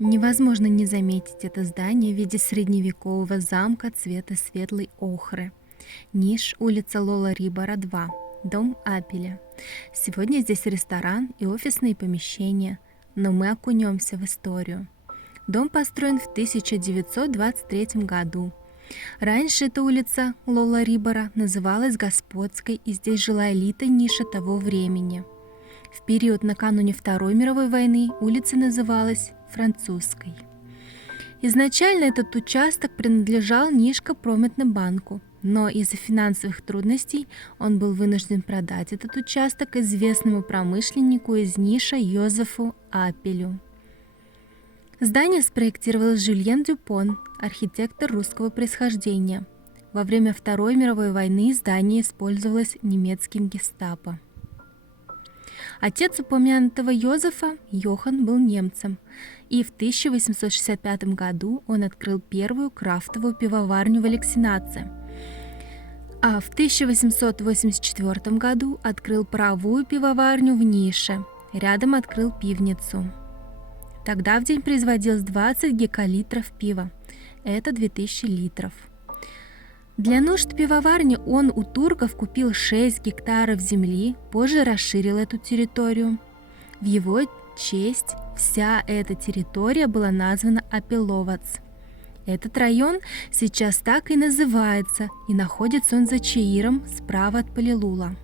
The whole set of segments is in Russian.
Невозможно не заметить это здание в виде средневекового замка цвета светлой охры. Ниш, улица Лола Рибора, 2, дом Апеля. Сегодня здесь ресторан и офисные помещения, но мы окунемся в историю. Дом построен в 1923 году. Раньше эта улица Лола Рибора называлась Господской, и здесь жила элита Ниша того времени. В период накануне Второй мировой войны улица называлась Французской. Изначально этот участок принадлежал Нишко Прометнебанку, но из-за финансовых трудностей он был вынужден продать этот участок известному промышленнику из Ниша Йозефу Апелю. Здание спроектировал Жюльен Дюпон, архитектор русского происхождения. Во время Второй мировой войны здание использовалось немецким гестапо. Отец упомянутого Йозефа, Йохан, был немцем, и в 1865 году он открыл первую крафтовую пивоварню в Алексинаце, а в 1884 году открыл паровую пивоварню в Нише, рядом открыл пивницу. Тогда в день производилось 20 гекалитров пива, это 2000 литров. Для нужд пивоварни он у турков купил 6 гектаров земли, позже расширил эту территорию. В его честь вся эта территория была названа Апеловац. Этот район сейчас так и называется, и находится он за Чаиром, справа от Палилула.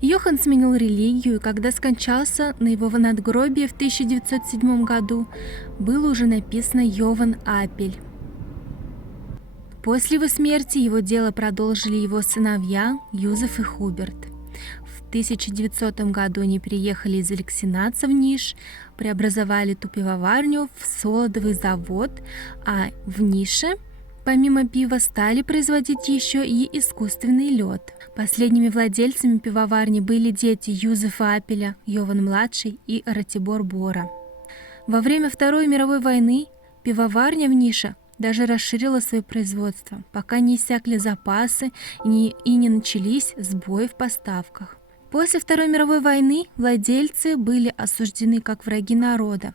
Йохан сменил религию, и когда скончался, на его надгробии в 1907 году было уже написано Йован Апель. После его смерти его дело продолжили его сыновья Юзеф и Хуберт. В 1900 году они переехали из Алексинаца в Ниш, преобразовали ту пивоварню в солодовый завод, а в Нише, помимо пива, стали производить еще и искусственный лед. Последними владельцами пивоварни были дети Юзефа Апеля, Йован-младший и Ратибор Бора. Во время Второй мировой войны пивоварня в Нише даже расширила свое производство, пока не иссякли запасы и не начались сбои в поставках. После Второй мировой войны владельцы были осуждены как враги народа,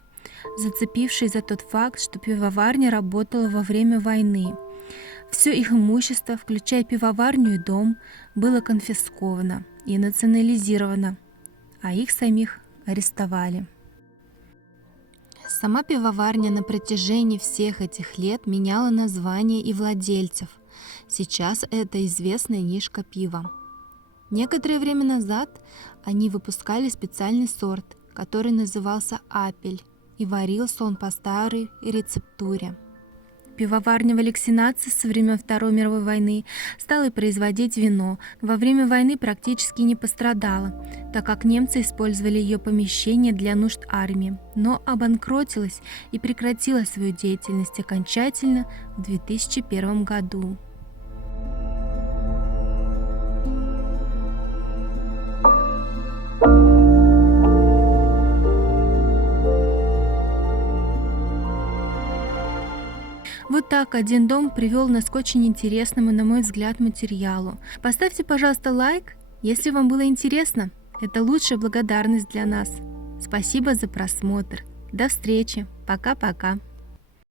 зацепившись за тот факт, что пивоварня работала во время войны. Все их имущество, включая пивоварню и дом, было конфисковано и национализировано, а их самих арестовали. Сама пивоварня на протяжении всех этих лет меняла название и владельцев. Сейчас это известная Нишко пиво. Некоторое время назад они выпускали специальный сорт, который назывался Апель, и варился он по старой рецептуре. Пивоварня в Алексинаце со времен Второй мировой войны стала производить вино. Во время войны практически не пострадала, так как немцы использовали ее помещение для нужд армии, но обанкротилась и прекратила свою деятельность окончательно в 2001 году. Вот так один дом привел нас к очень интересному, на мой взгляд, материалу. Поставьте, пожалуйста, лайк, если вам было интересно. Это лучшая благодарность для нас. Спасибо за просмотр. До встречи. Пока-пока.